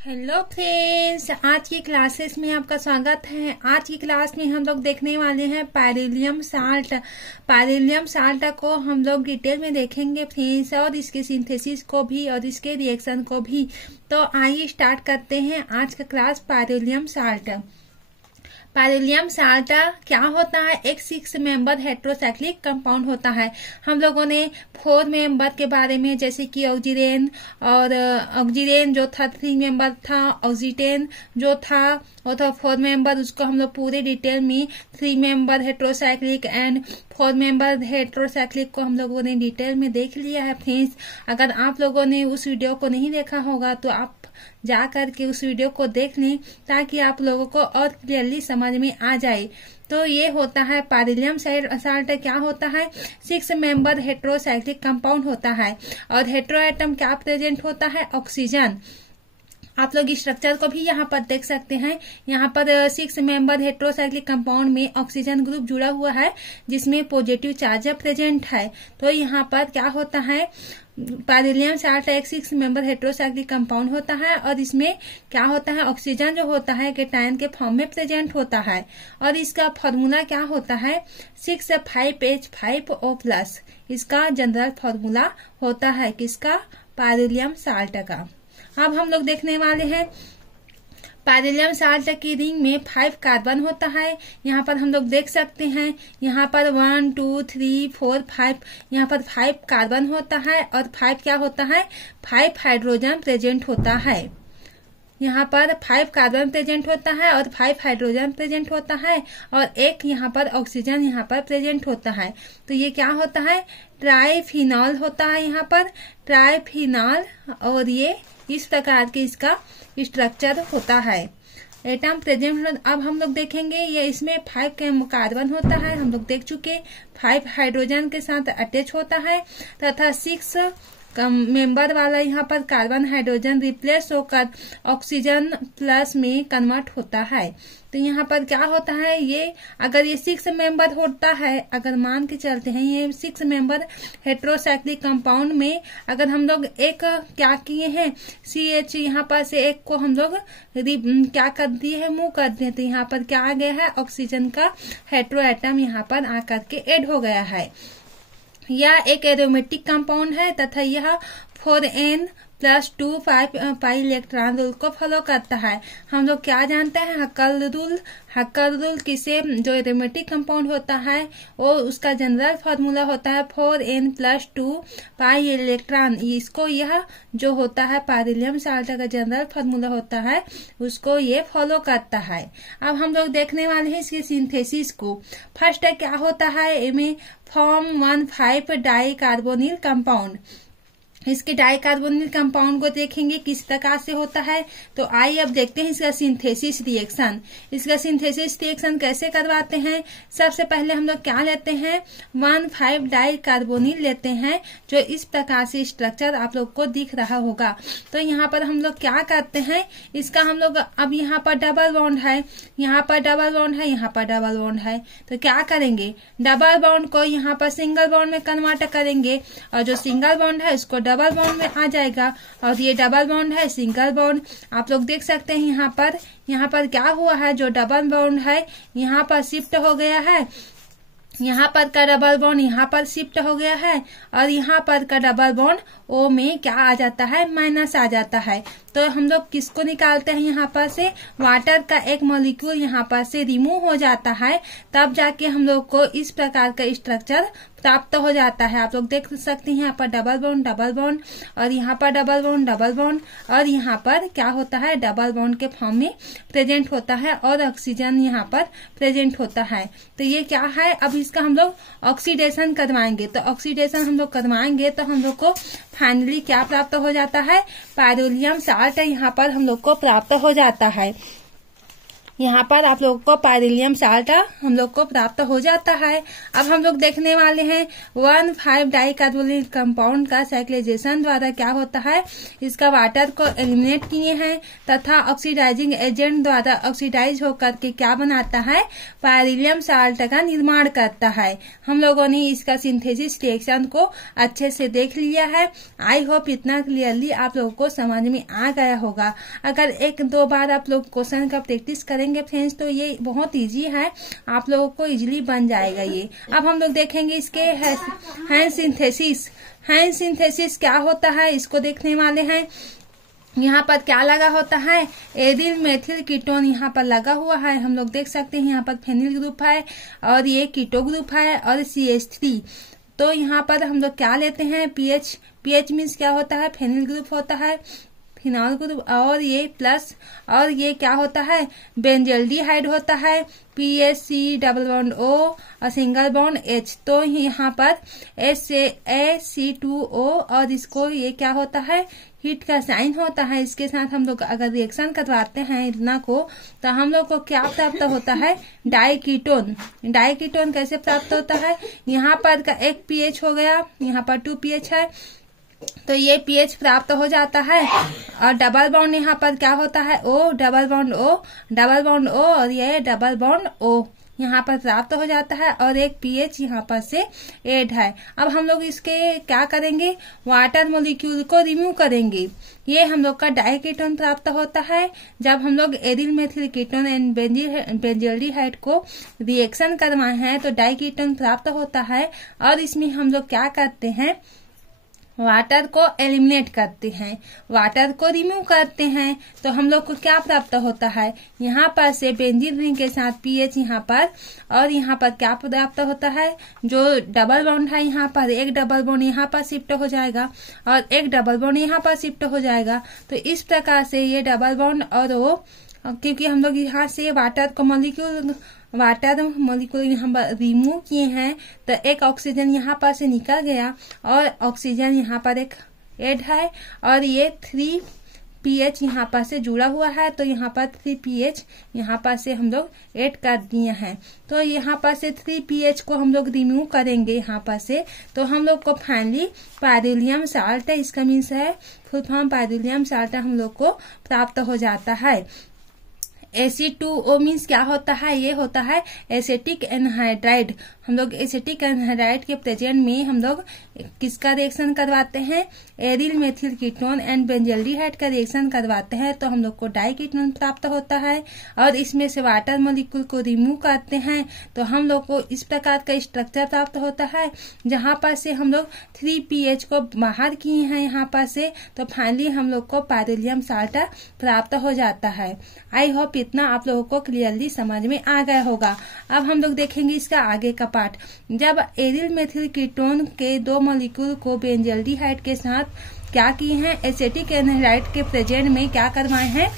Hello friends, आज की classes में आपका स्वागत है। आज की क्लास में हम लोग देखने वाले हैं पायरिलियम साल्ट। पायरिलियम साल्ट को हम लोग डिटेल में देखेंगे फ्रेंड्स, और इसके सिंथेसिस को भी और इसके रिएक्शन को भी। तो आइए स्टार्ट करते हैं आज का क्लास। पायरिलियम साल्ट। पायरिलियम साल्ट क्या होता है? एक 6 मेंबर हेट्रोसाइक्लिक कंपाउंड होता है। हम लोगों ने 4 मेंबर के बारे में, जैसे कि ऑक्सीजन और ऑक्सीजन जो था 3 मेंबर था, ऑक्सीजन जो था वो था 4 मेंबर। उसको हम लोग पूरे डिटेल में 3 member heterocyclic and 4 member heterocyclic को हम लोगों ने डिटेल में देख लिया है फ्रेंड्स। अगर आप लोगों ने उस वीडियो को नहीं देखा होगा तो आप जा करके उस वीडियो को देख लें, ताकि आप लोगों को और क्लियरली समझ में आ जाए। तो ये होता है पायरिलियम साल्ट। क्या होता है? 6 मेंबर हेट्रोसाइक्लिक कंपाउंड होता है, और हेट्रो एटम क्या प्रेजेंट होता है? ऑक्सीजन। आप लोग स्ट्रक्चर को भी यहाँ पर देख सकते हैं। यहाँ पर 6 मेंबर हेट्रोसाइक्लिक कंपाउंड में ऑक्सीजन ग्रुप जुड़ा हुआ है, जिसमें पॉजिटिव चार्ज प्रेजेंट है। तो यहाँ पर क्या होता है? पायरिलियम साल्ट एक 6 मेंबर हेट्रोसाइक्लिक कंपाउंड होता है, और इसमें क्या होता है? ऑक्सीजन जो होता है केटायन के फॉर्म में प्रेजेंट होता है। और इसका फॉर्मूला क्या होता है? 6,5H5O+। इसका जनरल फॉर्मूला होता है किसका? पायरिलियम साल्ट का। अब हम लोग देखने वाले हैं पायरिलियम साल्ट की रिंग में 5 कार्बन होता है। यहाँ पर हम लोग देख सकते हैं, यहाँ पर 1 2 3 4 5, यहाँ पर 5 कार्बन होता है, और 5 क्या होता है? 5 हाइड्रोजन प्रेजेंट होता है। यहाँ पर 5 कार्बन प्रेजेंट होता है और 5 हाइड्रोजन प्रेजेंट होता है, और एक यहाँ पर ऑक्सीजन यहाँ पर प्रेजेंट होता है। तो ये क्या होता है? ट्राइफिनॉल होता है। यहाँ पर ट्राइफिनॉल, और ये इस प्रकार के इसका स्ट्रक्चर होता है। Atom present. अब हम लोग देखेंगे, ये इसमें 5 कार्बन होता है, हम लोग देख चुके। 5 हाइड्रोजन के साथ अटैच होता है, तथा 6 मेंबर वाला यहाँ पर कार्बन हाइड्रोजन रिप्लेस होकर ऑक्सीजन प्लस में कन्वर्ट होता है। तो यहाँ पर क्या होता है? ये अगर ये 6 मेंबर होता है, अगर मान के चलते हैं ये 6 मेंबर हेट्रोसाइक्लिक कंपाउंड में अगर हम लोग एक क्या किए हैं, CH यहाँ पर से एक को हम लोग क्या कर दिए है? मूव कर दिए। तो यहाँ पर क्या आ गया है? ऑक्सीजन का हेट्रो एटम यहाँ पर आकर के ऐड हो गया है। यह एक एरोमेटिक कंपाउंड है, तथा यह 4n+2 पाई इलेक्ट्रॉन रूल को फॉलो करता है। हम लोग क्या जानते हैं? हक्कर रूल किसे, जो एरोमेटिक कंपाउंड होता है वो उसका जनरल फॉर्मूला होता है 4n+2 पाई इलेक्ट्रॉन। इसको यह जो होता है पायरिलियम साल्ट का जनरल फॉर्मूला होता है, उसको ये फॉलो करता है। अब हम लोग देखने वाले हैं इसके सिंथेसिस को। फर्स्ट क्या होता है? इनमें फॉर्म 1,5 डाई कार्बोनिल कंपाउंड। इसके डाइकार्बोनिल कंपाउंड को देखेंगे किस प्रकार से होता है। तो आइए अब देखते हैं इसका सिंथेसिस रिएक्शन। इसका सिंथेसिस रिएक्शन कैसे करवाते हैं? सबसे पहले हम लोग क्या लेते हैं? 1,5 डाइकार्बोनिल लेते हैं, जो इस प्रकार से स्ट्रक्चर आप लोग को दिख रहा होगा। तो यहाँ पर हम लोग क्या करते हैं? इसका हम लोग अब यहाँ पर डबल बॉन्ड है, यहाँ पर डबल बॉन्ड है, यहाँ पर डबल बॉन्ड है। तो क्या करेंगे? डबल बॉन्ड को यहाँ पर सिंगल बॉन्ड में कन्वर्ट करेंगे, और जो सिंगल बॉन्ड है उसको डबल बॉन्ड में आ जाएगा। और ये डबल बॉन्ड है, सिंगल बॉन्ड आप लोग देख सकते हैं। यहाँ पर क्या हुआ है? जो डबल बॉन्ड है यहाँ पर शिफ्ट हो गया है, यहाँ पर का डबल बॉन्ड यहाँ पर शिफ्ट हो गया है, और यहाँ पर का डबल बॉन्ड ओ में क्या आ जाता है? माइनस आ जाता है। तो हम लोग किसको निकालते हैं? यहाँ पर से वाटर का एक मॉलिक्यूल यहाँ पर से रिमूव हो जाता है, तब जाके हम लोग को इस प्रकार का स्ट्रक्चर प्राप्त हो जाता है। आप लोग देख सकते हैं यहाँ पर डबल बॉन्ड, और यहाँ पर डबल बॉन्ड, और यहाँ पर क्या होता है? डबल बॉन्ड के फॉर्म में प्रेजेंट होता है, और ऑक्सीजन यहाँ पर प्रेजेंट होता है। तो ये क्या है? अब इसका हम लोग ऑक्सीडेशन करवाएंगे। तो ऑक्सीडेशन हम लोग करवाएंगे तो हम लोग को फाइनली क्या प्राप्त हो जाता है? पायरिलियम साल्ट यहाँ पर हम लोग को प्राप्त हो जाता है। यहाँ पर आप लोगों को पाइरिलियम साल्ट हम लोग को प्राप्त हो जाता है। अब हम लोग देखने वाले हैं 1,5-डाइकार्बोनिल कंपाउंड का साइक्लाइजेशन द्वारा क्या होता है, इसका वाटर को एलिमिनेट किए हैं तथा ऑक्सीडाइजिंग एजेंट द्वारा ऑक्सीडाइज होकर के क्या बनाता है, पाइरिलियम साल्ट का निर्माण करता है। हम लोगों ने इसका सिंथेसिस रिएक्शन को अच्छे से देख लिया है। आई होप इतना क्लियरली आप लोगों को समझ में आ गया होगा। अगर 1-2 बार आप लोग क्वेश्चन का प्रैक्टिस करेंगे फ्रेंड्स तो ये बहुत इजी है, आप लोगों को इजीली बन जाएगा ये। अब हम लोग देखेंगे इसके हैंड सिंथेसिस। हैंड सिंथेसिस क्या होता है इसको देखने वाले हैं। यहाँ पर क्या लगा होता है, एडिल मेथिल कीटोन यहाँ पर लगा हुआ है। हम लोग देख सकते हैं यहाँ पर फेनिल ग्रुप है और ये कीटो ग्रुप है और CH3। तो यहाँ पर हम लोग क्या लेते हैं, पीएच मीन्स क्या होता है, फेनिल ग्रुप होता है, फिनॉल ग्रुप, और ये प्लस, और ये क्या होता है, बेंजल्डिहाइड होता है, PHC डबल बॉन्ड O और सिंगल बॉन्ड H। तो यहाँ पर HAC2O और इसको ये क्या होता है, हीट का साइन होता है। इसके साथ हम लोग अगर रिएक्शन करवाते हैं इतना को तो हम लोग को क्या प्राप्त होता है, डाइकीटोन। डाइकीटोन कैसे प्राप्त होता है, यहाँ पर का एक पीएच हो गया, यहाँ पर 2 pH है तो ये pH प्राप्त हो जाता है। और डबल बॉन्ड यहाँ पर क्या होता है, O double bond O double bond O और ये डबल बॉन्ड O यहाँ पर प्राप्त हो जाता है और एक pH यहाँ पर से ऐड है। अब हम लोग इसके क्या करेंगे, वाटर मॉलिक्यूल को रिमूव करेंगे। ये हम लोग का डाइकीटोन प्राप्त होता है। जब हम लोग एडिल मेथिल कीटोन एंड बेंजल्डिहाइड को रिएक्शन करवाए हैं तो डाइकीटोन प्राप्त होता है और इसमें हम लोग क्या करते हैं, वाटर को एलिमिनेट करते हैं, वाटर को रिमूव करते हैं। तो हम लोग को क्या प्राप्त होता है, यहाँ पर से बेंजीन रिंग के साथ पीएच यहाँ पर, और यहाँ पर क्या प्राप्त होता है, जो डबल बॉन्ड है यहाँ पर एक डबल बॉन्ड यहाँ पर शिफ्ट हो जाएगा और एक डबल बॉन्ड यहाँ पर शिफ्ट हो जाएगा। तो इस प्रकार से ये डबल बॉन्ड और वो, क्योंकि हम लोग यहाँ से वाटर मॉलिक्यूल यहाँ रिमूव किए हैं तो एक ऑक्सीजन यहाँ पर से निकल गया और ऑक्सीजन यहाँ पर एक ऐड है और ये 3 pH यहाँ पर से जुड़ा हुआ है। तो यहाँ पर 3 pH यहाँ पर से हम लोग ऐड कर दिए हैं। तो यहाँ पर से 3 pH को हम लोग रिमूव करेंगे यहाँ पर से, तो हम लोग को फाइनली पाइरिलियम साल्ट, इसका मीन्स है फुल फॉर्म पाइरिलियम साल्ट हम लोग को प्राप्त हो जाता है। Ac2O मीन्स क्या होता है, ये होता है एसिटिक एनहाइड्राइड। हम लोग एसिटिक एनहाइड्राइड के प्रेजेंट में हम लोग किसका रिएक्शन करवाते हैं, aryl methyl ketone and benzaldehyde का रिएक्शन करवाते हैं तो हम लोग को डाइकीटोन प्राप्त होता है और इसमें से वाटर मॉलिक्यूल को रिमूव करते हैं तो हम लोग को इस प्रकार का स्ट्रक्चर प्राप्त होता है। जहां पर से हम लोग 3 pH को बाहर किए हैं यहाँ पर से, तो फाइनली हम लोग को पाइरिलियम साल्ट प्राप्त हो जाता है। आई होप इतना आप लोगों को क्लियरली समझ में आ गया होगा। अब हम लोग देखेंगे इसका आगे का पार्ट। जब एरिल मेथिल कीटोन के 2 मॉलिक्यूल को बेंजल्डिहाइड के साथ क्या किए हैं, एसिटिक एनहाइड्राइड के प्रेजेंट में क्या करवाए हैं,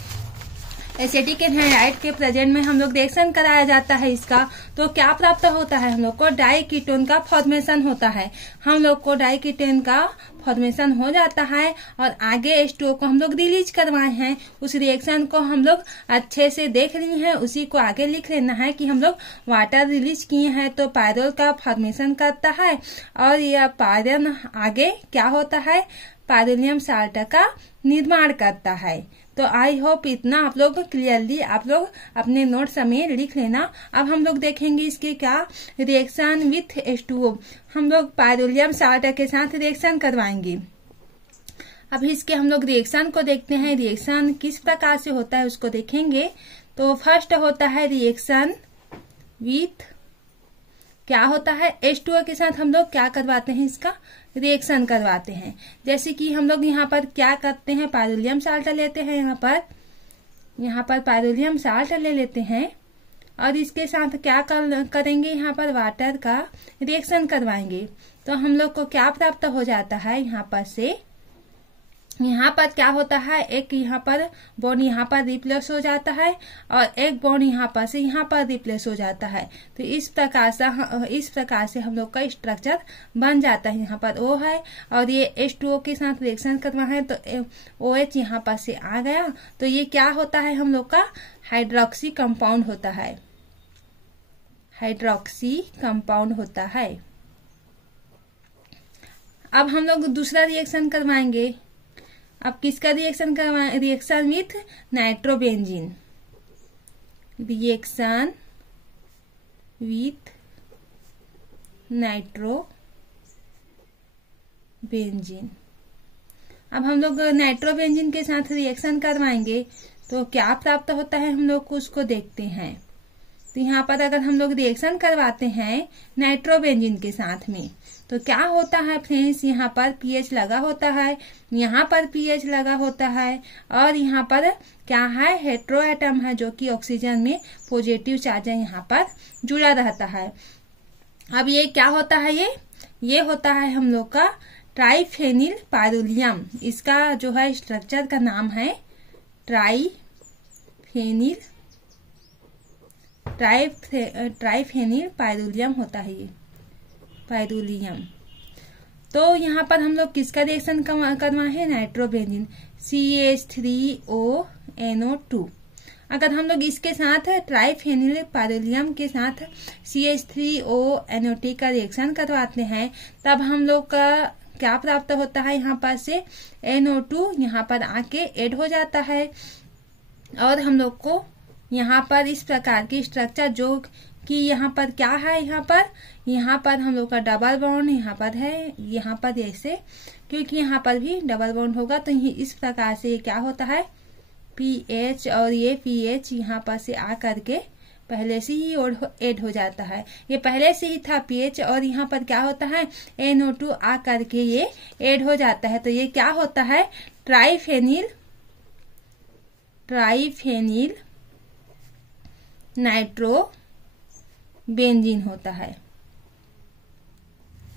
एसिटिक एनहाइड्राइड के प्रेजेंट में हम लोग रिएक्शन कराया जाता है इसका, तो क्या प्राप्त होता है, हम लोग को डाइकीटोन का फॉर्मेशन होता है। हम लोग को डाइकीटोन का फॉर्मेशन हो जाता है और आगे H2O को हम लोग रिलीज करवाए हैं। उस रिएक्शन को हम लोग अच्छे से देख लिए हैं, उसी को आगे लिख लेना है कि हम लोग वाटर रिलीज किए हैं तो पायरोल का फॉर्मेशन करता है और यह पायरन आगे क्या होता है, पाइरिलियम साल्ट का निर्माण करता है। तो आई होप इतना आप लोग क्लियरली आप लोग अपने नोट्स में लिख लेना। अब हम लोग देखेंगे इसके क्या रिएक्शन विथ H2O। हम लोग पाइरिलियम साल्ट के साथ रिएक्शन करवाएंगे। अब इसके हम लोग रिएक्शन को देखते हैं, रिएक्शन किस प्रकार से होता है उसको देखेंगे। तो फर्स्ट होता है रिएक्शन विथ, क्या होता है, H2O के साथ हम लोग क्या करवाते हैं, इसका रिएक्शन करवाते हैं। जैसे कि हम लोग यहाँ पर क्या करते हैं, पाइरिलियम साल्ट लेते हैं, यहाँ पर पाइरिलियम साल्ट ले लेते हैं और इसके साथ क्या करेंगे, यहाँ पर वाटर का रिएक्शन करवाएंगे। तो हम लोग को क्या प्राप्त हो जाता है, यहाँ पर से यहाँ पर क्या होता है, एक यहाँ पर बॉन्ड यहाँ पर रिप्लेस हो जाता है और एक बॉन्ड यहाँ पर से यहाँ पर रिप्लेस हो जाता है। तो इस प्रकार से हम लोग का स्ट्रक्चर बन जाता है। यहाँ पर O है और ये H2O के साथ रिएक्शन करना है तो OH यहाँ पर से आ गया। तो ये क्या होता है, हम लोग का हाइड्रोक्सी कंपाउंड होता है, हाइड्रोक्सी कंपाउंड होता है। अब हम लोग दूसरा रिएक्शन करवाएंगे। अब किसका रिएक्शन करवाएं, reaction with nitrobenzene, reaction with nitrobenzene. अब हम लोग नाइट्रोबेंजीन के साथ रिएक्शन करवाएंगे तो क्या प्राप्त होता है, हम लोग को उसको देखते हैं। तो यहाँ पर अगर हम लोग रिएक्शन करवाते हैं नाइट्रोबेंजीन के साथ में तो क्या होता है फ्रेंड्स, यहाँ पर पीएच लगा होता है, यहाँ पर पीएच लगा होता है और यहाँ पर क्या है, हेटेरो एटम है जो कि ऑक्सीजन में पॉजिटिव चार्ज है यहाँ पर जुड़ा रहता है। अब ये क्या होता है, ये होता है हम लोग का ट्राइफेनिल पाइरुलियम। इसका जो है स्ट्रक्चर का नाम है ट्राइफेनिल पाइरुलियम होता है ये पाइरुलियम। तो यहाँ पर हम लोग किसका रिएक्शन करवा है, नाइट्रोबेंजीन CH3ONO2। अगर हम लोग इसके साथ ट्राइफेनिल पाइरुलियम के साथ CH3ONO2 का रिएक्शन करवाते हैं तब हम लोग का क्या प्राप्त होता है, यहाँ पर से NO2 यहाँ पर आके ऐड हो जाता है और हम लोग को यहाँ पर इस प्रकार की स्ट्रक्चर जो कि यहाँ पर क्या है, यहाँ पर हम लोग का डबल बॉन्ड यहाँ पर है, यहाँ पर ऐसे, क्योंकि यहाँ पर भी डबल बॉन्ड होगा तो इस प्रकार से ये क्या होता है पीएच और ये पीएच यहाँ पर से आ करके पहले से ही ऐड हो जाता है। ये पहले से ही था पीएच और यहाँ पर क्या होता है NO2 आ करके ये ऐड हो जाता है। तो ये क्या होता है ट्राइफेनिल नाइट्रोबेंजीन होता है,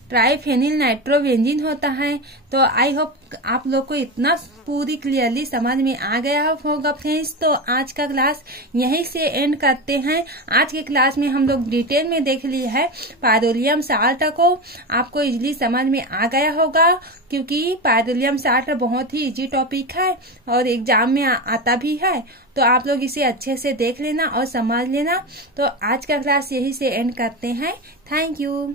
ट्राइफेनिल नाइट्रोबेंजीन होता है। तो आई होप आप लोग को इतना पूरी क्लियरली समझ में आ गया होगा फ्रेंड्स। तो आज का क्लास यहीं से एंड करते हैं। आज के क्लास में हम लोग डिटेल में देख लिए है पाइरोलियम साल्ट को, आपको इजीली समझ में आ गया होगा क्योंकि पाइरोलियम साल्ट बहुत ही इजी टॉपिक है और एग्जाम में आता भी है। तो आप लोग इसे अच्छे से देख लेना और समझ लेना। तो आज का क्लास यहीं से एंड करते हैं। Thank you.